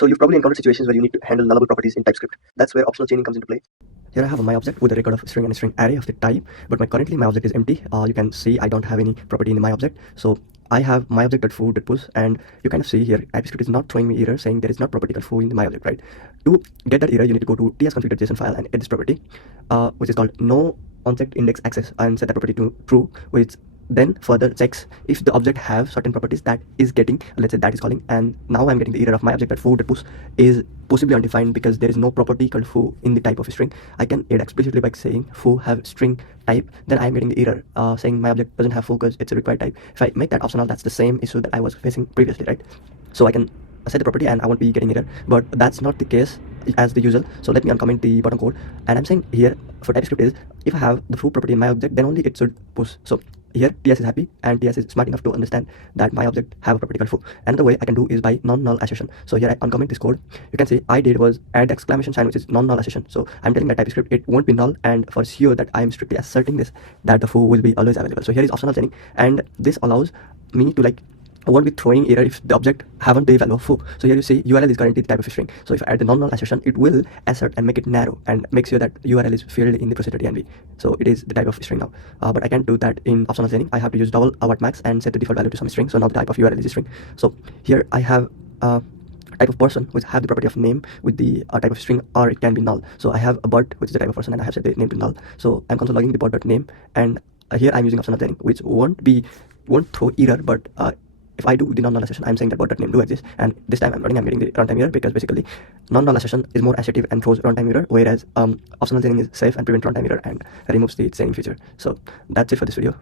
So you've probably encountered situations where you need to handle nullable properties in TypeScript. That's where optional chaining comes into play. Here I have my object with a record of string and a string array of the type, but currently my object is empty. You can see I don't have any property in my object. So I have my object.foo.push, and you kind of see here Typescript is not throwing me error saying there is not property called foo in my object, right? To get that error, you need to go to tsconfig.json file and add this property, which is called no object index access, and set that property to true, which then further checks if the object have certain properties that is getting, let's say that is calling, and now I'm getting the error of my object that foo.push is possibly undefined because there is no property called foo in the type of a string. I can add explicitly by saying foo have string type, then I'm getting the error saying my object doesn't have foo because it's a required type. If I make that optional, that's the same issue that I was facing previously, right? So I can set the property and I won't be getting error, but that's not the case as the usual. So let me uncomment the bottom code, and I'm saying here for TypeScript is if I have the foo property in my object, then only it should push. So here TS is happy and TS is smart enough to understand that my object have a property called foo. Another way I can do is by non-null assertion. So here I uncomment this code. You can see I did was add exclamation sign, which is non-null assertion. So I'm telling that TypeScript it won't be null, and for sure that I am strictly asserting this that the foo will be always available. So here is optional chaining, and this allows me to I won't be throwing error if the object haven't the value of foo. So here you see URL is currently the type of a string. So if I add the non-null assertion, it will assert and make it narrow and make sure that URL is filled in the procedure DNV. So it is the type of string now. But I can't do that in optional chaining. I have to use double await max and set the default value to some string. So now the type of URL is a string. So here I have type of person which have the property of name with the type of string, or it can be null. So I have a bird which is the type of person, and I have set the name to null. So I'm console logging the bird.name, and here I'm using optional chaining, which won't throw error, but if I do the non-null assertion, I'm saying that bird.name do exist, and this time I'm getting the runtime error because basically non-null assertion is more assertive and throws runtime error, whereas optional chaining is safe and prevents runtime error and removes the chaining feature. So that's it for this video.